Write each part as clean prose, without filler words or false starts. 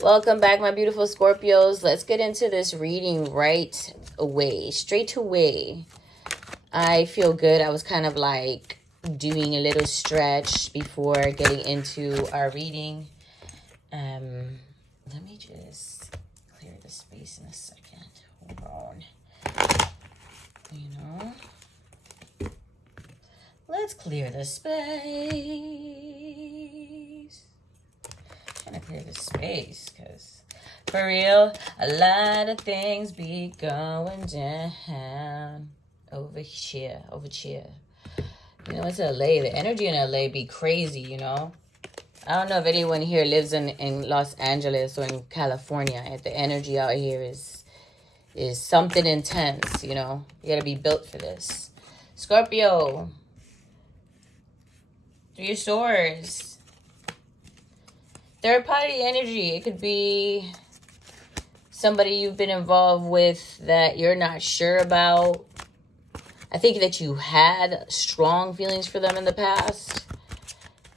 Welcome back, my beautiful Scorpios. Let's get into this reading right away, straight away. I feel good. I was kind of like doing a little stretch before getting into our reading. Let me just clear the space in a second. Hold on. Let's clear the space. I'm trying to clear the space because for real, a lot of things be going down over here. It's LA. The energy in LA be crazy, I don't know if anyone here lives in Los Angeles or in California. The energy out here is something intense, You gotta be built for this. Scorpio. 3 of Swords. Third party energy. It could be somebody you've been involved with that you're not sure about. I think that you had strong feelings for them in the past.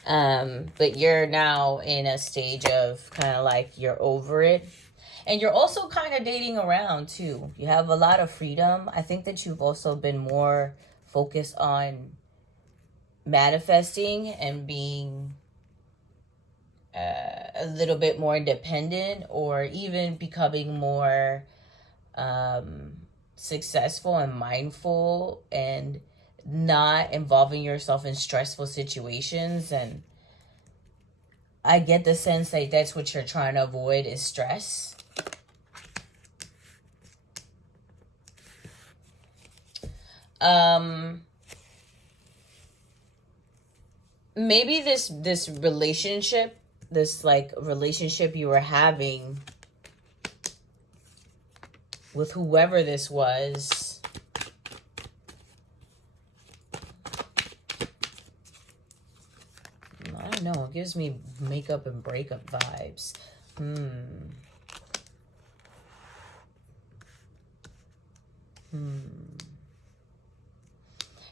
But you're now in a stage of kind of like you're over it. And you're also kind of dating around too. You have a lot of freedom. I think that you've also been more focused on manifesting and being a little bit more independent, or even becoming more successful and mindful and not involving yourself in stressful situations. And I get the sense that that's what you're trying to avoid is stress. Maybe this relationship, this like relationship you were having with whoever this was, I don't know, it gives me makeup and breakup vibes.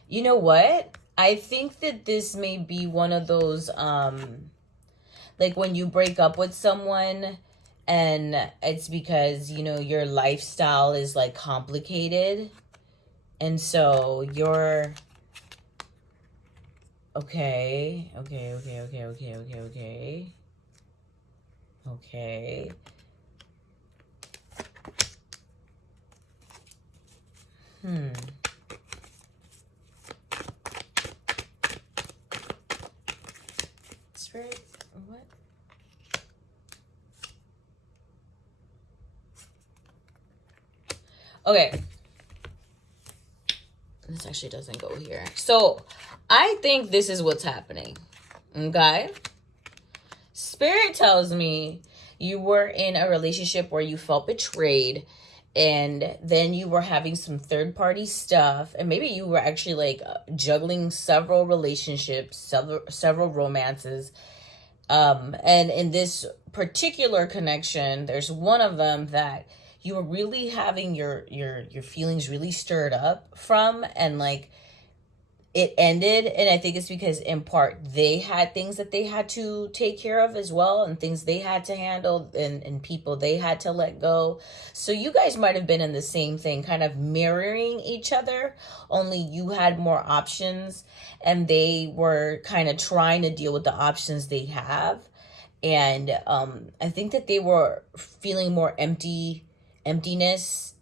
You know what? I think that this may be one of those, like when you break up with someone and it's because, your lifestyle is like complicated. And so you're, okay. Spirit, what? Okay. This actually doesn't go here. So, I think this is what's happening. Okay? Spirit tells me you were in a relationship where you felt betrayed, and then you were having some third-party stuff, and maybe you were actually like juggling several relationships, several romances. And in this particular connection, there's one of them that you were really having your feelings really stirred up from, and like it ended. And I think it's because in part they had things that they had to take care of as well, and things they had to handle, and people they had to let go. So you guys might have been in the same thing, kind of mirroring each other, only you had more options and they were kind of trying to deal with the options they have. And I think that they were feeling more emptiness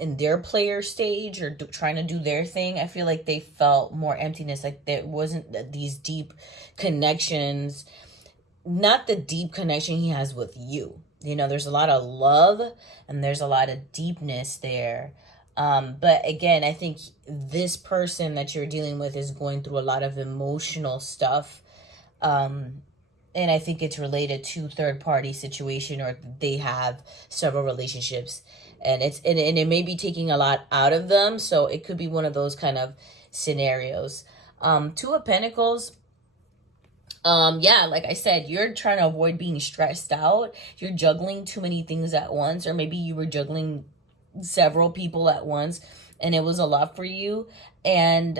in their player stage, or trying to do their thing. I feel like they felt more emptiness, like there wasn't these deep connections, not the deep connection he has with you. There's a lot of love and there's a lot of deepness there. But again, I think this person that you're dealing with is going through a lot of emotional stuff. And I think it's related to third party situation, or they have several relationships, and it may be taking a lot out of them. So it could be one of those kind of scenarios. 2 of Pentacles. Yeah, like I said, you're trying to avoid being stressed out. You're juggling too many things at once, or maybe you were juggling several people at once and it was a lot for you. And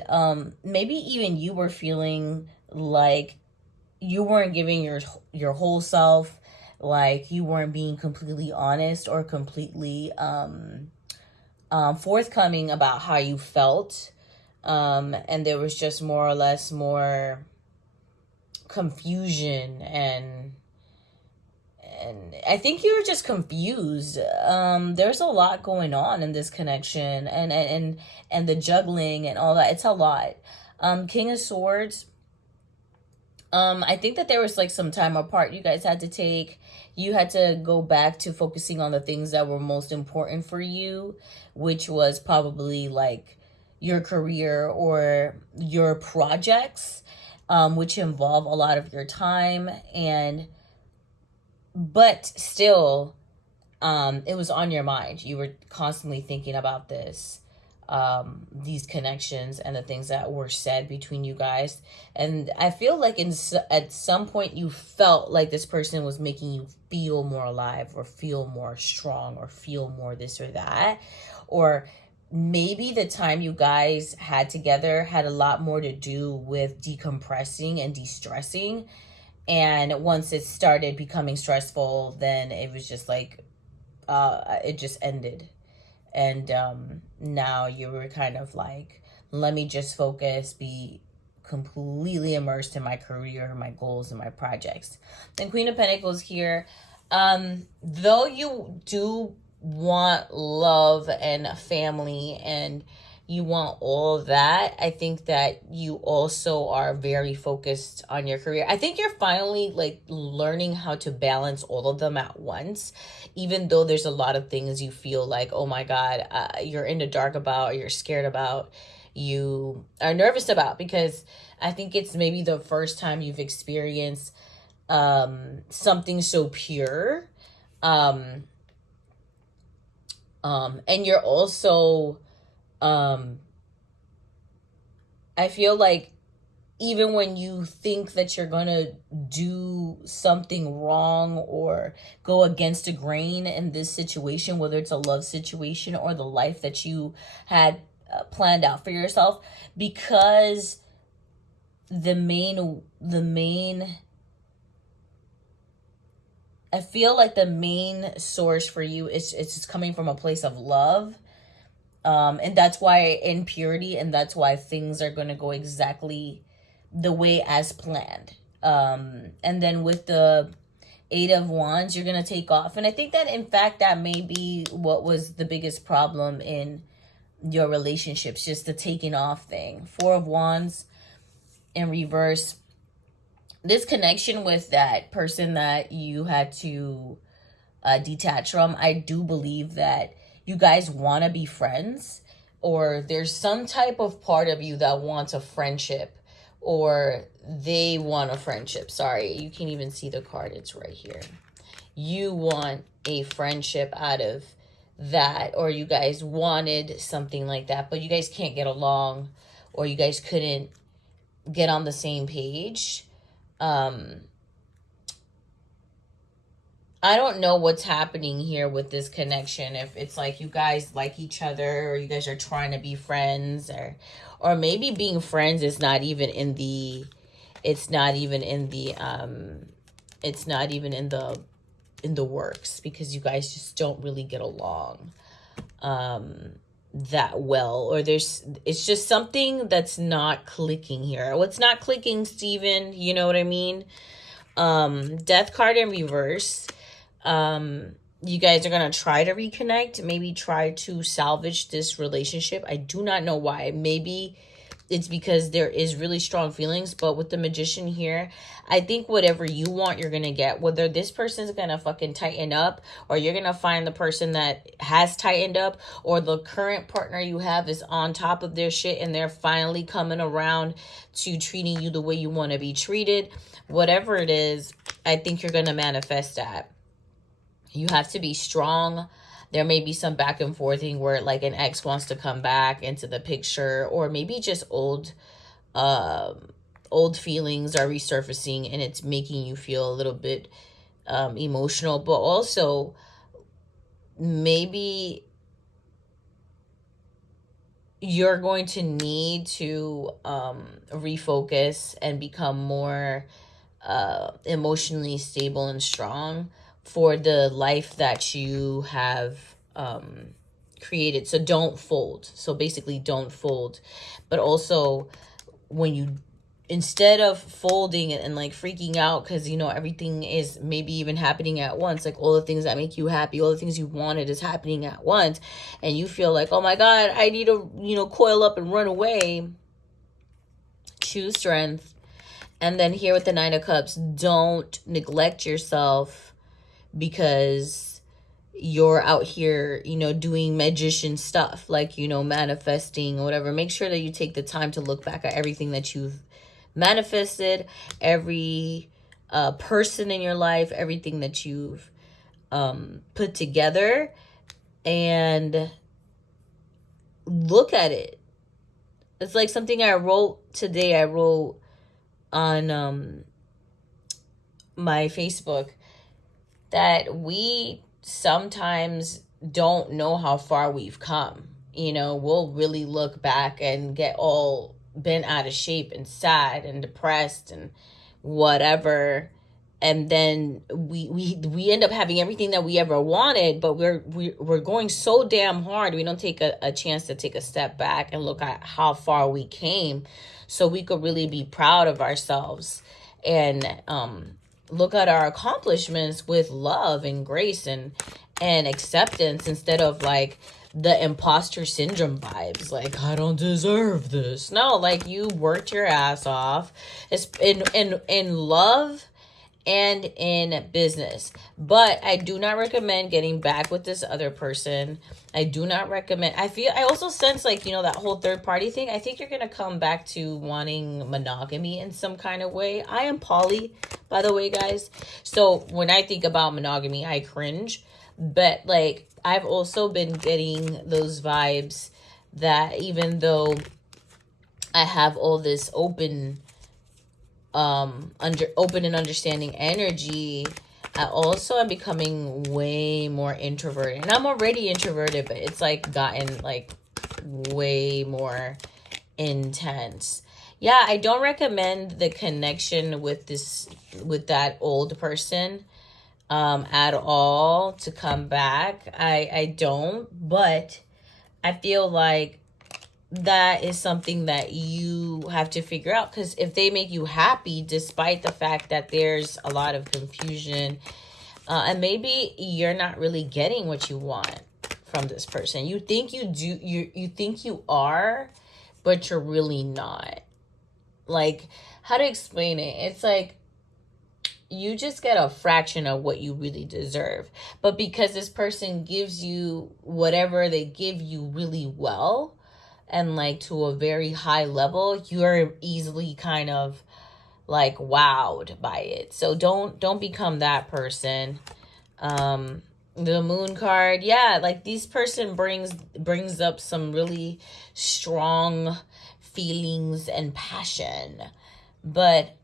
maybe even you were feeling like you weren't giving your whole self, like you weren't being completely honest or completely forthcoming about how you felt. And there was just more or less more confusion, and I think you were just confused. There's a lot going on in this connection, and the juggling and all that. It's a lot. King of Swords. I think that there was like some time apart you guys had to take. You had to go back to focusing on the things that were most important for you, which was probably like your career or your projects, which involve a lot of your time. And but still, it was on your mind. You were constantly thinking about this, these connections and the things that were said between you guys. And I feel like at some point you felt like this person was making you feel more alive or feel more strong or feel more this or that. Or maybe the time you guys had together had a lot more to do with decompressing and de-stressing. And once it started becoming stressful, then it was just like, it just ended. And now you were kind of like, let me just focus, be completely immersed in my career, my goals, and my projects. And Queen of Pentacles here. Though you do want love and family and you want all of that, I think that you also are very focused on your career. I think you're finally like learning how to balance all of them at once, even though there's a lot of things you feel like, oh my God, you're in the dark about, or you're scared about, you are nervous about, because I think it's maybe the first time you've experienced something so pure. And you're also, I feel like even when you think that you're gonna do something wrong or go against the grain in this situation, whether it's a love situation or the life that you had planned out for yourself, because the main I feel like the main source for you is it's just coming from a place of love. And that's why in purity, and that's why things are going to go exactly the way as planned. And then with the Eight of Wands, you're going to take off. And I think that, in fact, that may be what was the biggest problem in your relationships, just the taking off thing. Four of Wands in reverse. This connection with that person that you had to detach from, I do believe that you guys want to be friends, or there's some type of part of you that wants a friendship, or they want a friendship. Sorry, you can't even see the card. It's right here. You want a friendship out of that, or you guys wanted something like that, but you guys can't get along, or you guys couldn't get on the same page. I don't know what's happening here with this connection. If it's like you guys like each other, or you guys are trying to be friends, or maybe being friends is not even in the, it's not even in the works, because you guys just don't really get along that well, or it's just something that's not clicking here. What's not clicking, Steven? You know what I mean? Death card in reverse. You guys are going to try to reconnect, maybe try to salvage this relationship. I do not know why. Maybe it's because there is really strong feelings, but with the Magician here, I think whatever you want, you're going to get. Whether this person's going to fucking tighten up, or you're going to find the person that has tightened up, or the current partner you have is on top of their shit and they're finally coming around to treating you the way you want to be treated. Whatever it is, I think you're going to manifest that. You have to be strong. There may be some back and forthing where like an ex wants to come back into the picture, or maybe just old feelings are resurfacing and it's making you feel a little bit emotional. But also maybe you're going to need to refocus and become more emotionally stable and strong for the life that you have created. So don't fold. So basically don't fold. But also, when you, instead of folding and like freaking out because you know everything is maybe even happening at once, like all the things that make you happy, all the things you wanted is happening at once, and you feel like, oh my god, I need to, you know, coil up and run away. Choose strength. And then here with the Nine of Cups, don't neglect yourself because you're out here, you know, doing magician stuff, like, you know, manifesting or whatever. Make sure that you take the time to look back at everything that you've manifested, every person in your life, everything that you've put together, and look at it. It's like something I wrote today. I wrote on my Facebook that we sometimes don't know how far we've come. You know, we'll really look back and get all bent out of shape and sad and depressed and whatever, and then we end up having everything that we ever wanted, but we're going so damn hard, we don't take a chance to take a step back and look at how far we came, so we could really be proud of ourselves and look at our accomplishments with love and grace and acceptance, instead of like the imposter syndrome vibes, like I don't deserve this. No, like you worked your ass off. It's in love and in business. But I do not recommend getting back with this other person. I do not recommend. I also sense like, you know, that whole third party thing. I think you're going to come back to wanting monogamy in some kind of way. I am poly, by the way, guys. So when I think about monogamy, I cringe. But like, I've also been getting those vibes that even though I have all this open and understanding energy, I also am becoming way more introverted. And I'm already introverted, but it's like gotten like way more intense. Yeah, I don't recommend the connection with that old person at all to come back. I don't, but I feel like that is something that you have to figure out, because if they make you happy despite the fact that there's a lot of confusion, and maybe you're not really getting what you want from this person. You think you do, you think you are, but you're really not. Like, how to explain it? It's like you just get a fraction of what you really deserve. But because this person gives you whatever they give you really well, and like to a very high level, you're easily kind of like wowed by it. So don't become that person. The Moon card, yeah, like this person brings up some really strong feelings and passion, but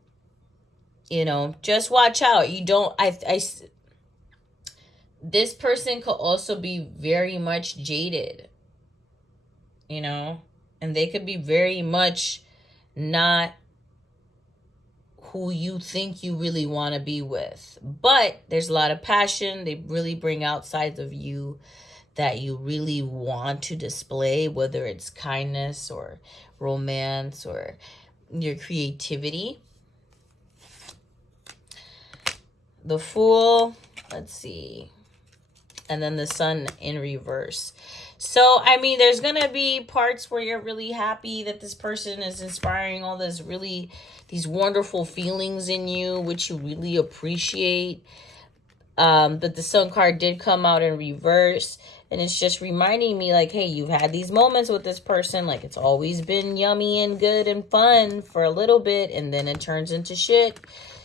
you know, just watch out. You don't, this person could also be very much jaded, you know, and they could be very much not who you think you really want to be with. But there's a lot of passion. They really bring out sides of you that you really want to display, whether it's kindness or romance or your creativity. The Fool, let's see, and then the Sun in reverse. So, I mean, there's going to be parts where you're really happy that this person is inspiring all this really, these wonderful feelings in you, which you really appreciate. But the Sun card did come out in reverse, and it's just reminding me like, hey, you've had these moments with this person, like it's always been yummy and good and fun for a little bit, and then it turns into shit.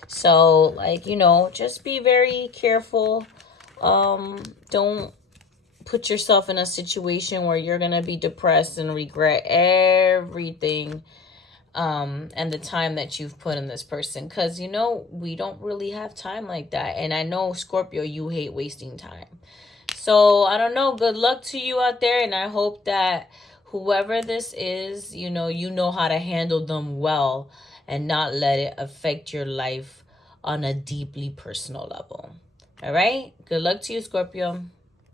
So, like, you know, just be very careful. Don't put yourself in a situation where you're going to be depressed and regret everything and the time that you've put in this person. Because, you know, we don't really have time like that. And I know, Scorpio, you hate wasting time. So, I don't know. Good luck to you out there. And I hope that whoever this is, you know how to handle them well and not let it affect your life on a deeply personal level. All right? Good luck to you, Scorpio.